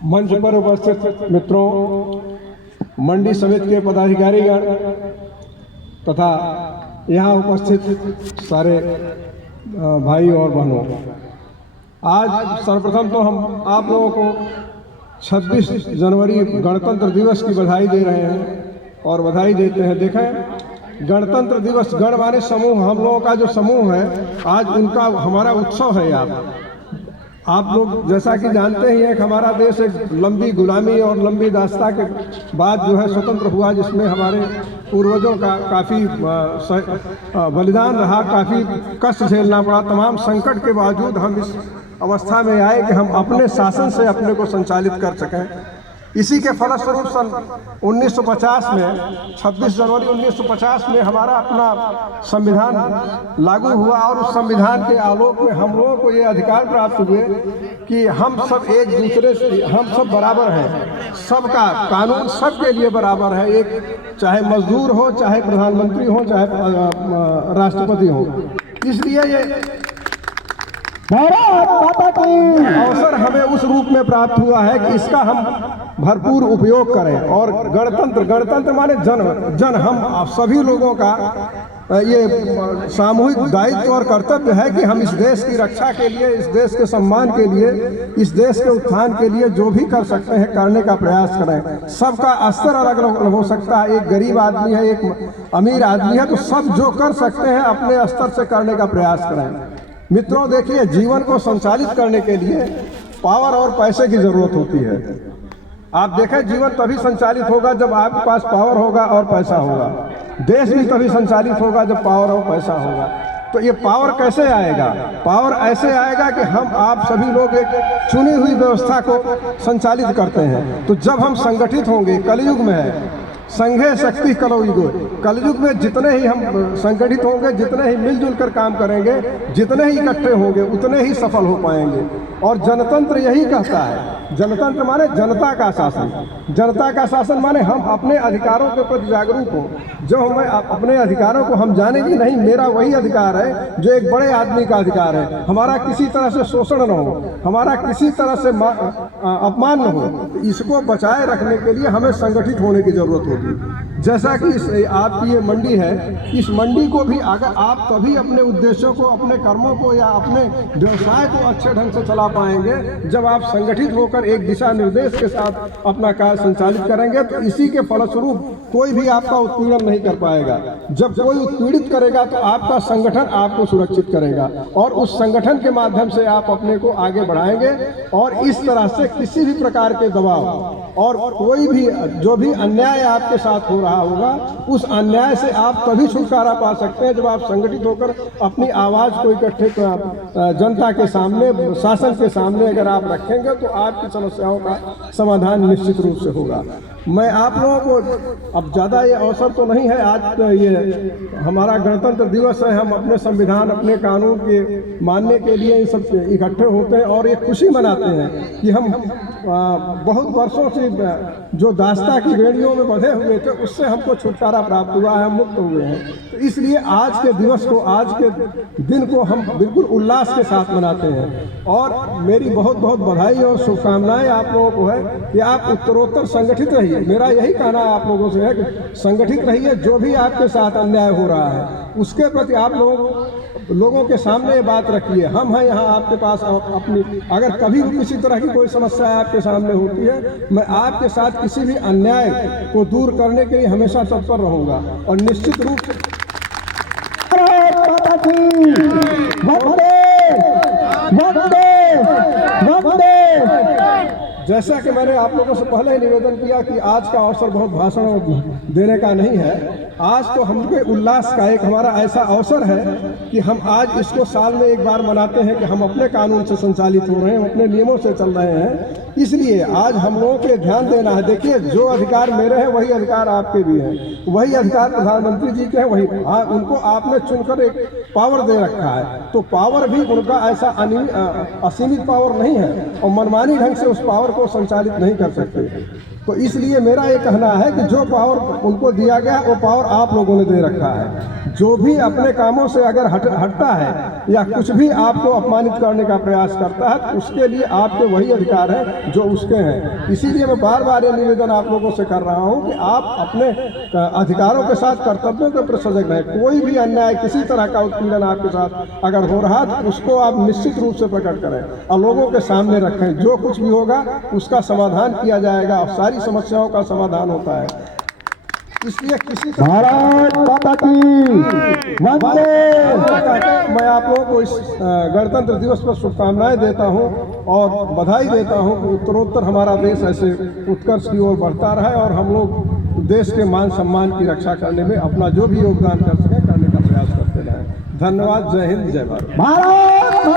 मंच पर उपस्थित मित्रों, मंडी समिति के पदाधिकारीगण तथा यहाँ उपस्थित सारे भाई और बहनों, आज सर्वप्रथम तो हम आप लोगों को 26 जनवरी गणतंत्र दिवस की बधाई दे रहे हैं और बधाई देते हैं। देखें, गणतंत्र दिवस गण माने समूह, हम लोगों का जो समूह है आज उनका हमारा उत्सव है। आप लोग जैसा कि जानते ही हैं कि हमारा देश एक लंबी गुलामी और लंबी दास्ता के बाद जो है स्वतंत्र हुआ, जिसमें हमारे पूर्वजों का काफ़ी बलिदान रहा, काफ़ी कष्ट झेलना पड़ा। तमाम संकट के बावजूद हम इस अवस्था में आए कि हम अपने शासन से अपने को संचालित कर सकें। इसी के फलस्वरूप सन 1950 में 26 जनवरी 1950 में हमारा अपना संविधान लागू हुआ और उस संविधान के आलोक में हम लोगों को ये अधिकार प्राप्त हुए कि हम सब एक दूसरे से, हम सब बराबर हैं। सबका कानून सबके लिए बराबर है, एक चाहे मजदूर हो, चाहे प्रधानमंत्री हो, चाहे राष्ट्रपति हो। इसलिए ये अवसर हमें उस रूप में प्राप्त हुआ है कि इसका हम भरपूर उपयोग करें। और गणतंत्र माने जन हम सभी लोगों का ये सामूहिक दायित्व और कर्तव्य है कि हम इस देश की रक्षा के लिए, इस देश के सम्मान के लिए, इस देश के उत्थान के लिए जो भी कर सकते हैं करने का प्रयास करें। सबका स्तर अलग अलग हो सकता है, एक गरीब आदमी है, एक अमीर आदमी है, तो सब जो कर सकते हैं अपने स्तर से करने का प्रयास करें। मित्रों देखिए, जीवन को संचालित करने के लिए पावर और पैसे की जरूरत होती है। आप देखें, जीवन तभी संचालित होगा जब आपके पास पावर होगा और पैसा होगा। देश भी तभी संचालित होगा जब पावर और पैसा होगा। तो ये पावर कैसे आएगा? पावर ऐसे आएगा कि हम आप सभी लोग एक चुनी हुई व्यवस्था को संचालित करते हैं। तो जब हम संगठित होंगे, कलयुग में है संघे शक्ति कलयुग, कलयुग में जितने ही हम संगठित होंगे, जितने ही मिलजुल कर काम करेंगे, जितने ही इकट्ठे होंगे, उतने ही सफल हो पाएंगे। और जनतंत्र यही कहता है, जनतंत्र माने जनता का शासन। जनता का शासन माने हम अपने अधिकारों के प्रति जागरूक हों। जो हमें अपने अधिकारों को हम जाने कि नहीं, मेरा वही अधिकार है जो एक बड़े आदमी का अधिकार है। हमारा किसी तरह से शोषण न हो, हमारा किसी तरह से अपमान न हो। इसको बचाए रखने के लिए हमें संगठित होने की जरूरत होगी। जैसा कि आपकी ये मंडी है, इस मंडी को भी अगर आप तभी अपने उद्देश्यों को, अपने कर्मों को या अपने व्यवसाय को अच्छे ढंग से चला पाएंगे जब आप संगठित होकर एक दिशा निर्देश के साथ अपना कार्य संचालित करेंगे। तो इसी के फलस्वरूप कोई भी आपका उत्पीड़न नहीं कर पाएगा। जब कोई उत्पीड़ित करेगा तो आपका संगठन आपको सुरक्षित करेगा और उस संगठन के माध्यम से आप अपने को आगे बढ़ाएंगे। और इस तरह से किसी भी प्रकार के दबाव और कोई भी जो भी अन्याय आपके साथ हो रहा होगा, उस अन्याय से आप तभी छुटकारा पा सकते हैं जब आप संगठित होकर अपनी आवाज़ को इकट्ठे जनता के सामने, शासन के सामने अगर आप रखेंगे तो आपकी समस्याओं का समाधान निश्चित रूप से होगा। मैं आप लोगों को अब ज़्यादा ये अवसर तो नहीं है, आज तो ये हमारा गणतंत्र दिवस है, हम अपने संविधान, अपने कानून के मानने के लिए इन सब इकट्ठे होते हैं और ये खुशी मनाते हैं कि हम बहुत वर्षों से जो दास्ता की बेड़ियों में बंधे हुए थे उससे हमको छुटकारा प्राप्त हुआ है, हम मुक्त हुए हैं। तो इसलिए आज के दिवस को, आज के दिन को हम बिल्कुल उल्लास के साथ मनाते हैं। और मेरी बहुत बहुत बधाई और शुभकामनाएं आप लोगों को है कि आप उत्तरोत्तर संगठित रहिए। मेरा यही कहना आप लोगों से है कि संगठित रहिए। जो भी आपके साथ अन्याय हो रहा है उसके प्रति आप लोगों के सामने ये बात रखिए। हम हैं यहाँ आपके पास अपनी, अगर कभी भी किसी तरह की कोई समस्या आपके सामने होती है, मैं आपके साथ किसी भी अन्याय को दूर करने के लिए हमेशा तत्पर रहूँगा। और निश्चित रूप से जैसा कि मैंने आप लोगों से पहले ही निवेदन किया कि आज का अवसर बहुत भाषण देने का नहीं है। आज तो हमके उल्लास का एक हमारा ऐसा अवसर है कि हम आज इसको साल में एक बार मनाते हैं कि हम अपने कानून से संचालित हो रहे हैं, हम अपने नियमों से चल रहे हैं। इसलिए आज हम लोगों के ध्यान देना है। देखिए, जो अधिकार मेरे हैं वही अधिकार आपके भी हैं, वही अधिकार प्रधानमंत्री जी के हैं, वही उनको आपने चुनकर एक पावर दे रखा है। तो पावर भी उनका ऐसा असीमित पावर नहीं है और मनमानी ढंग से उस पावर को संचालित नहीं कर सकते। तो इसलिए मेरा ये कहना है कि जो पावर उनको दिया गया वो पावर आप लोगों ने दे रखा है। जो भी अपने कामों से अगर हटता है या कुछ भी आपको अपमानित करने का प्रयास करता है तो उसके लिए आपके वही अधिकार है जो उसके हैं। इसीलिए मैं बार बार ये निवेदन आप लोगों से कर रहा हूँ कि आप अपने अधिकारों के साथ कर्तव्यों के प्रति सजग रहें। कोई भी अन्याय, किसी तरह का उत्पीड़न आपके साथ अगर हो रहा है तो उसको आप निश्चित रूप से प्रकट करें और लोगों के सामने रखें। जो कुछ भी होगा उसका समाधान किया जाएगा और सारी समस्याओं का समाधान होता है। इसलिए किसी भारत माता की वंदे। मैं आप लोगों को इस गणतंत्र दिवस पर शुभकामनाएं देता हूं और बधाई देता हूं कि उत्तरोत्तर हमारा देश ऐसे उत्कर्ष की ओर बढ़ता रहे और हम लोग देश के मान सम्मान की रक्षा करने में अपना जो भी योगदान कर सकें करने का प्रयास करते रहें। धन्यवाद। जय हिंद, जय भारत।